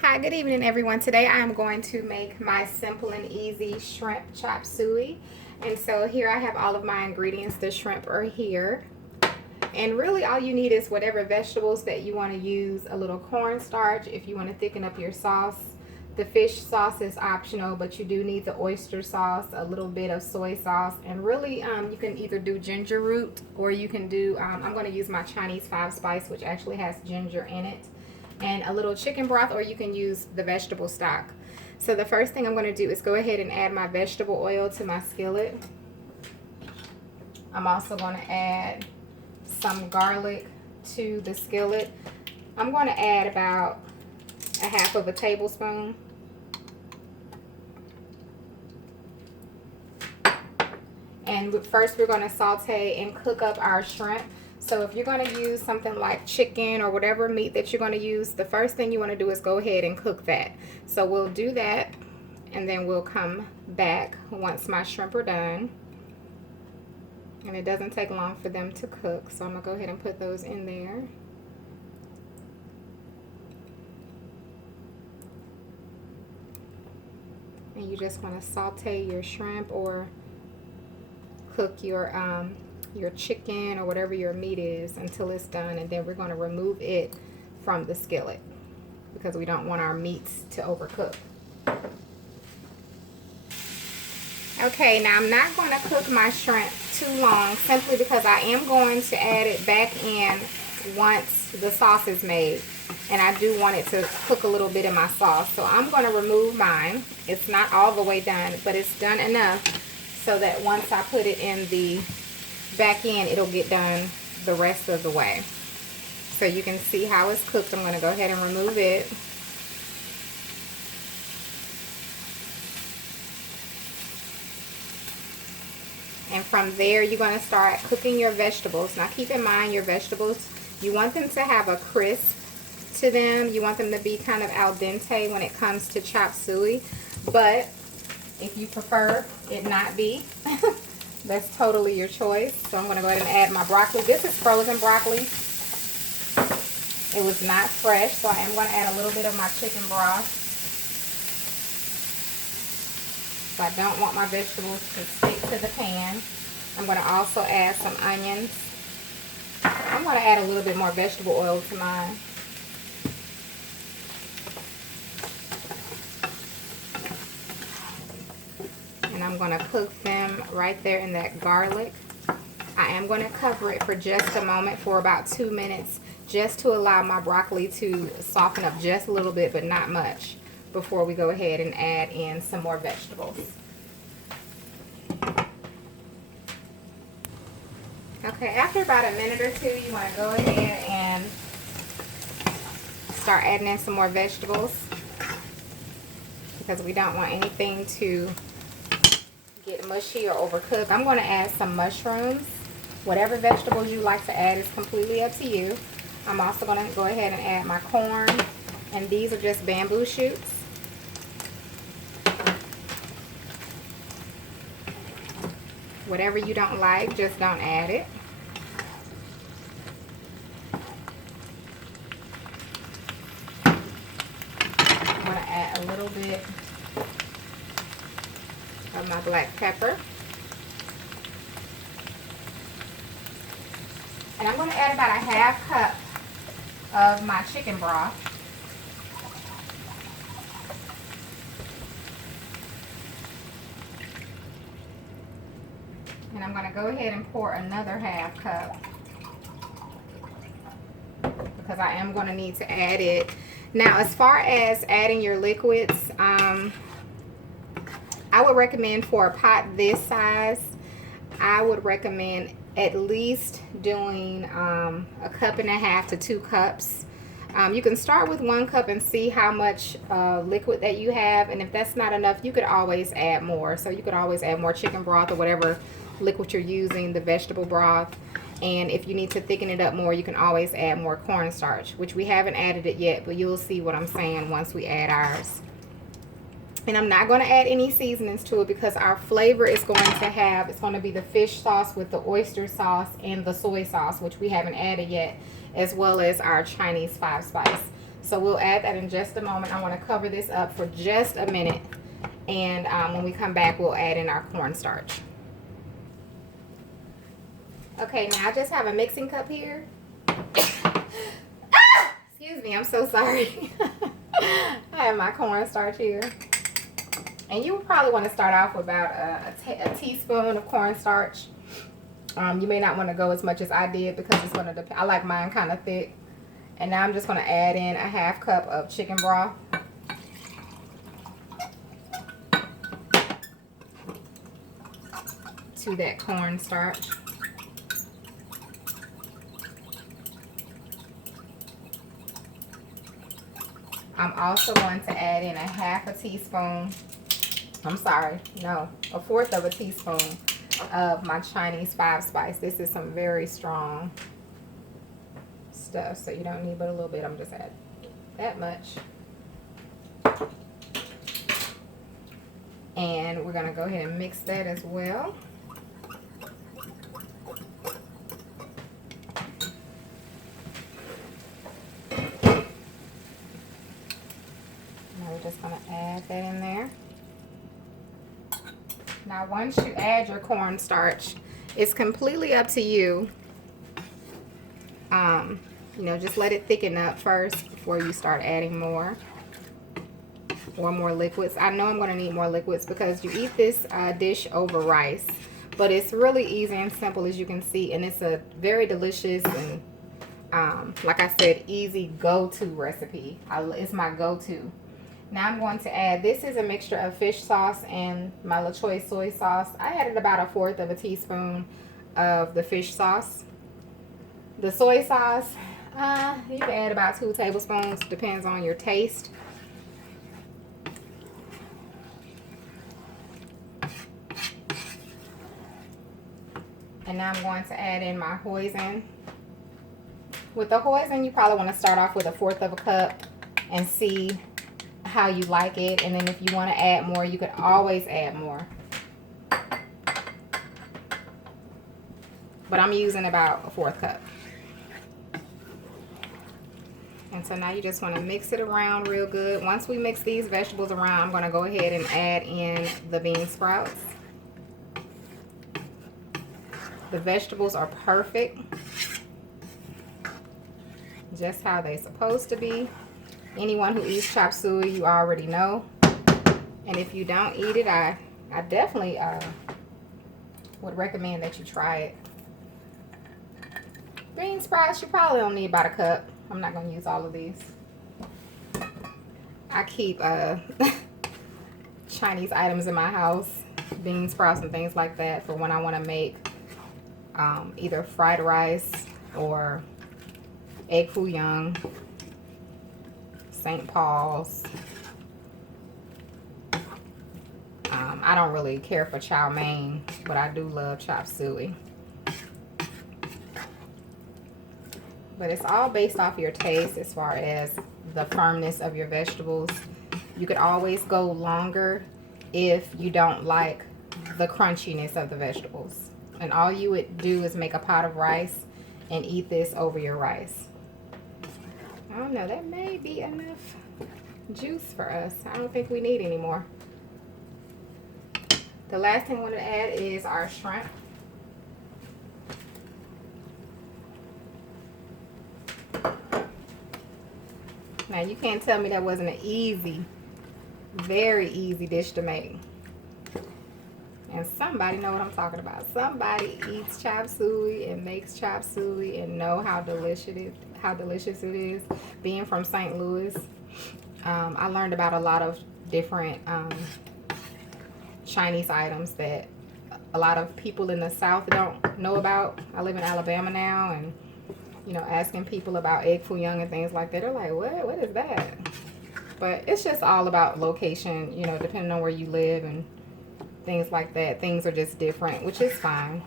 Hi, good evening everyone. Today I am going to make my simple and easy shrimp chop suey. And so here I have all of my ingredients. The shrimp are here. And really all you need is whatever vegetables that you want to use. A little cornstarch if you want to thicken up your sauce. The fish sauce is optional, but you do need the oyster sauce, a little bit of soy sauce, and really you can either do ginger root or you can do, I'm going to use my Chinese 5 spice, which actually has ginger in it, and a little chicken broth, or you can use the vegetable stock. So the first thing I'm going to do is go ahead and add my vegetable oil to my skillet. I'm also going to add some garlic to the skillet. I'm going to add about a half of a tablespoon. And first we're going to saute and cook up our shrimp. So if you're going to use something like chicken or whatever meat that you're going to use, the first thing you want to do is go ahead and cook that. So we'll do that and then we'll come back once my shrimp are done. And it doesn't take long for them to cook, so I'm going to go ahead and put those in there. And you just want to saute your shrimp or cook your chicken or whatever your meat is until it's done, and then we're going to remove it from the skillet because we don't want our meats to overcook. Okay, now I'm not going to cook my shrimp too long simply because I am going to add it back in once the sauce is made, and I do want it to cook a little bit in my sauce. So I'm going to remove mine. It's not all the way done, but it's done enough so that once I put it in the back end, it'll get done the rest of the way. So you can see how it's cooked. I'm going to go ahead and remove it. And from there, you're going to start cooking your vegetables. Now keep in mind, your vegetables, you want them to have a crisp to them. You want them to be kind of al dente when it comes to chop suey. But if you prefer it not be, that's totally your choice. So I'm going to go ahead and add my broccoli. This is frozen broccoli. It was not fresh, so I am going to add a little bit of my chicken broth. So I don't want my vegetables to stick to the pan. I'm going to also add some onions. I'm going to add a little bit more vegetable oil to mine. And I'm going to cook them right there in that garlic. I am going to cover it for just a moment, for about 2 minutes, just to allow my broccoli to soften up just a little bit, but not much, before we go ahead and add in some more vegetables. Okay, after about a minute or two, you want to go ahead and start adding in some more vegetables because we don't want anything to get mushy or overcooked. I'm going to add some mushrooms. Whatever vegetables you like to add is completely up to you. I'm also going to go ahead and add my corn, and these are just bamboo shoots. Whatever you don't like, just don't add it. I'm going to add a little bit of my black pepper. And I'm going to add about a half cup of my chicken broth. And I'm going to go ahead and pour another half cup because I am going to need to add it. Now, as far as adding your liquids, I would recommend for a pot this size, I would recommend at least doing a cup and a half to 2 cups. You can start with 1 cup and see how much liquid that you have, and if that's not enough, you could always add more. So you could always add more chicken broth or whatever liquid you're using, the vegetable broth. And if you need to thicken it up more, you can always add more cornstarch, which we haven't added it yet, but you'll see what I'm saying once we add ours. And I'm not going to add any seasonings to it because our flavor is going to have, it's going to be the fish sauce with the oyster sauce and the soy sauce, which we haven't added yet, as well as our Chinese 5 spice. So we'll add that in just a moment. I want to cover this up for just a minute. And when we come back, we'll add in our cornstarch. Okay, now I just have a mixing cup here. Excuse me, I'm so sorry. I have my cornstarch here. And you probably want to start off with about a teaspoon of cornstarch. You may not want to go as much as I did because it's going to depend. I like mine kind of thick. And now I'm just going to add in a half cup of chicken broth. To that cornstarch. I'm also going to add in a half a teaspoon, I'm sorry, no, a fourth of a teaspoon of my Chinese 5-spice. This is some very strong stuff, so you don't need but a little bit. I'm just adding that much. And we're gonna go ahead and mix that as well. We're just going to add that in there. Now once you add your cornstarch, it's completely up to you. You know, just let it thicken up first before you start adding more or more liquids. I know I'm going to need more liquids because you eat this dish over rice, but it's really easy and simple, as you can see, and it's a very delicious and like I said, easy go-to recipe. It's my go-to. Now I'm going to add, this is a mixture of fish sauce and my La Choy soy sauce. I added about a fourth of a teaspoon of the fish sauce. The soy sauce, you can add about 2 tablespoons, depends on your taste. And now I'm going to add in my hoisin. With the hoisin, you probably want to start off with a fourth of a cup and see how you like it, and then if you want to add more, you could always add more, but I'm using about a fourth cup. And so now you just want to mix it around real good. Once we mix these vegetables around, I'm going to go ahead and add in the bean sprouts. The vegetables are perfect, just how they're supposed to be. Anyone who eats chop suey, you already know. And if you don't eat it, I definitely would recommend that you try it. Bean sprouts, you probably don't need about a cup. I'm not going to use all of these. I keep Chinese items in my house, bean sprouts and things like that, for when I want to make either fried rice or egg foo young, St. Paul's. I don't really care for chow mein, but I do love chop suey. But it's all based off your taste as far as the firmness of your vegetables. You could always go longer if you don't like the crunchiness of the vegetables. And all you would do is make a pot of rice and eat this over your rice. I don't know, that may be enough juice for us. I don't think we need any more. The last thing I want to add is our shrimp. Now you can't tell me that wasn't an easy, very easy dish to make. And somebody know what I'm talking about. Somebody eats chop suey and makes chop suey and know how delicious it is. Being from St. Louis, I learned about a lot of different Chinese items that a lot of people in the South don't know about. I live in Alabama now, and you know, asking people about egg foo young and things like that, they're like, what is that? But it's just all about location, you know, depending on where you live and things like that. Things are just different, which is fine.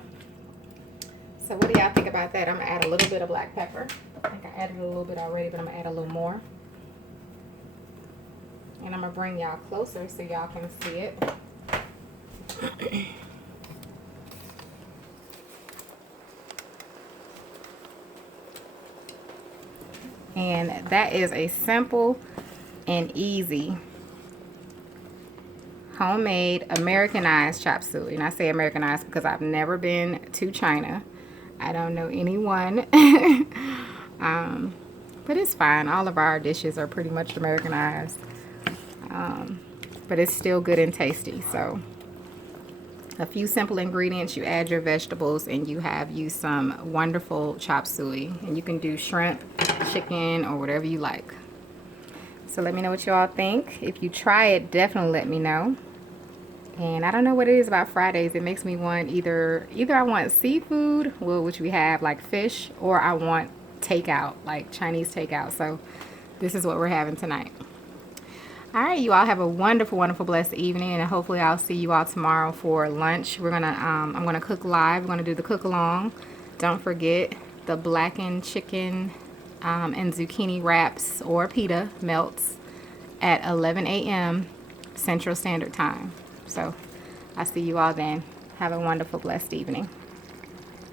So what do y'all think about that? I'm gonna add a little bit of black pepper. I think I added a little bit already, but I'm gonna add a little more. And I'm gonna bring y'all closer so y'all can see it. And that is a simple and easy homemade Americanized chop suey. And I say Americanized because I've never been to China. I don't know anyone. But it's fine. All of our dishes are pretty much Americanized. But it's still good and tasty. So a few simple ingredients, you add your vegetables, and you have you some wonderful chop suey. And you can do shrimp, chicken, or whatever you like. So let me know what you all think. If you try it, definitely let me know. And I don't know what it is about Fridays. It makes me want either I want seafood, well, which we have, like fish, or I want takeout, like Chinese takeout. So this is what we're having tonight. All right, you all have a wonderful, wonderful, blessed evening, and hopefully I'll see you all tomorrow for lunch. We're gonna, I'm gonna cook live. We're gonna do the cook along. Don't forget the blackened chicken and zucchini wraps or pita melts at 11 a.m. Central Standard Time. So I'll see you all then. Have a wonderful, blessed evening.